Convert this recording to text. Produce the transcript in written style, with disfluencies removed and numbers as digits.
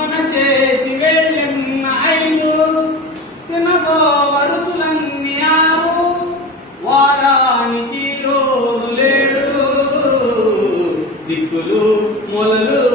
మన చేతి వెళ్ళెన్న 5 తినబో వరుతులన్నీ 6 వారానికి రోజు 7 దిక్కులు మొలలు